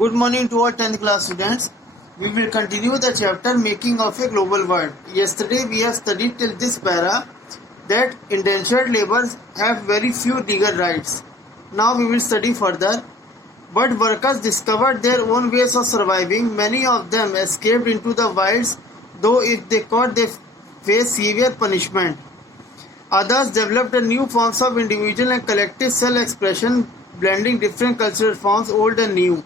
Good morning to all 10th class students. We will continue the chapter Making of a Global World. Yesterday we have studied till this para that indentured laborers have very few legal rights. Now we will study further. But workers discovered their own ways of surviving. Many of them escaped into the wilds, though if they caught they faced severe punishment. Others developed a new forms of individual and collective self-expression, blending different cultural forms, old and new.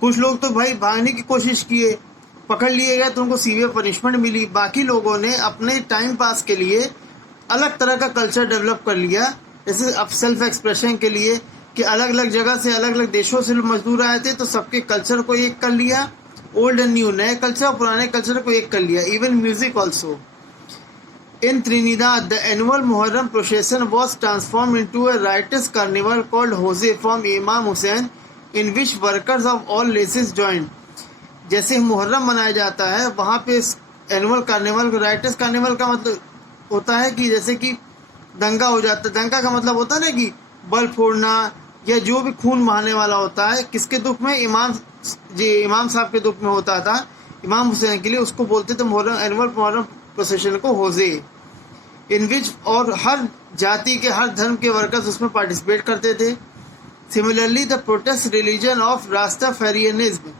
कुछ लोग तो भाई भागने की कोशिश किए, पकड़ लिए गए तो उनको सीवियर पनिशमेंट मिली. बाकी लोगों ने अपने टाइम पास के लिए अलग तरह का कल्चर डेवलप कर लिया, जैसे अब सेल्फ एक्सप्रेशन के लिए कि अलग अलग जगह से अलग अलग देशों से मजदूर आए थे तो सबके कल्चर को एक कर लिया. ओल्ड एंड न्यू, नए कल्चर और पुराने कल्चर को एक कर लिया. Even music also. In Trinidad, the annual Muharram procession was transformed into a riotous carnival called Jose from Imam Hussein, in which workers of all races joined. जैसे मुहर्रम मनाया जाता है वहाँ पे एनुअल कार्निवल, राइटस कार्निवल का मतलब होता है कि जैसे कि दंगा हो जाता है. दंगा का मतलब होता है ना कि बल फोड़ना या जो भी खून बहाने वाला होता है. किसके दुख में? इमाम साहब के दुख में होता था, इमाम हुसैन के लिए. उसको बोलते थे मुहर्रम, एनुअल मुहर्रम प्रोसेशन को होजे. इन विच और हर जाति के, हर धर्म के वर्कर्स उसमें पार्टिसिपेट करते थे. Similarly the protest religion of Rastafarianism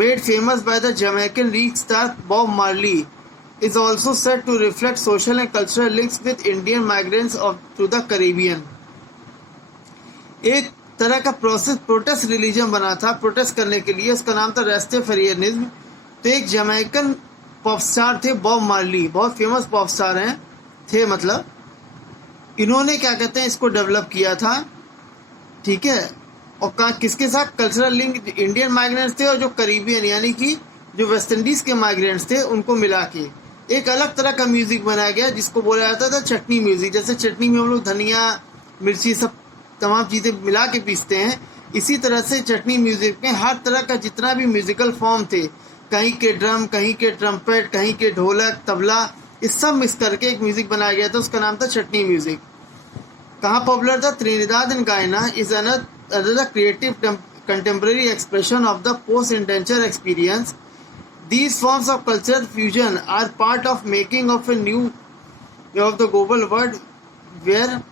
made famous by the Jamaican rock star Bob Marley is also said to reflect social and cultural links with Indian migrants to the Caribbean. एक तरह का protest religion बना था protest करने के लिए, उसका नाम था रास्ताफेरियनिज्म. तो एक जमैकन पॉप स्टार थे बॉब मार्ली, बहुत फेमस पॉप स्टार हैं थे, मतलब इन्होंने क्या कहते हैं इसको डेवलप किया था. ठीक है. और किसके साथ? कल्चरल लिंक इंडियन माइग्रेंट्स थे और जो करीबियन यानी कि जो वेस्ट इंडीज के माइग्रेंट्स थे उनको मिला के एक अलग तरह का म्यूजिक बनाया गया जिसको बोला जाता था चटनी म्यूजिक. जैसे चटनी में हम लोग धनिया, मिर्ची, सब तमाम चीज़ें मिला के पीसते हैं, इसी तरह से चटनी म्यूजिक में हर तरह का जितना भी म्यूजिकल फॉर्म थे, कहीं के ड्रम, कहीं के ट्रम्पेट, कहीं के ढोलक, तबला, इस सब मिक्स करके एक म्यूजिक बनाया गया था. उसका नाम था चटनी म्यूजिक. कहाँ पॉपुलर था? त्रिनिदाद एंड गायना is another creative contemporary expression of the post-indenture experience. These forms of cultural fusion are part of making of a new of the global world where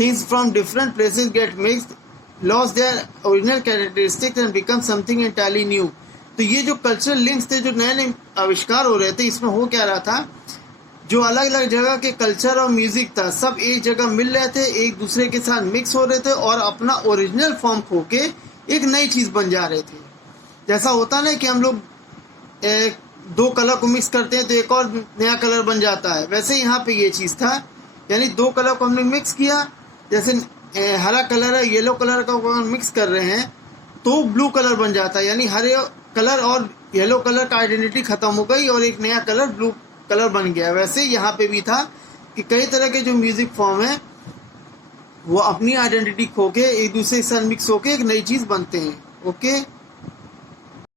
things from different places get mixed, lost their original characteristics and become something entirely new. तो ये जो cultural links थे, जो नए नए आविष्कार हो रहे थे, इसमें हो क्या रहा था, जो अलग अलग जगह के कल्चर और म्यूजिक था सब एक जगह मिल रहे थे, एक दूसरे के साथ मिक्स हो रहे थे और अपना ओरिजिनल फॉर्म खो के एक नई चीज़ बन जा रहे थे. जैसा होता ना कि हम लोग दो कलर को मिक्स करते हैं तो एक और नया कलर बन जाता है, वैसे यहाँ पे ये चीज़ था. यानी दो कलर को हमने मिक्स किया, जैसे हरा कलर है, येलो कलर का मिक्स कर रहे हैं तो ब्लू कलर बन जाता है. यानी हरे कलर और येलो कलर का आइडेंटिटी खत्म हो गई और एक नया कलर ब्लू कलर बन गया. वैसे यहाँ पे भी था कि कई तरह के जो म्यूजिक फॉर्म है वो अपनी आइडेंटिटी खो के एक दूसरे के साथ मिक्स होके एक नई चीज़ बनते हैं. ओके.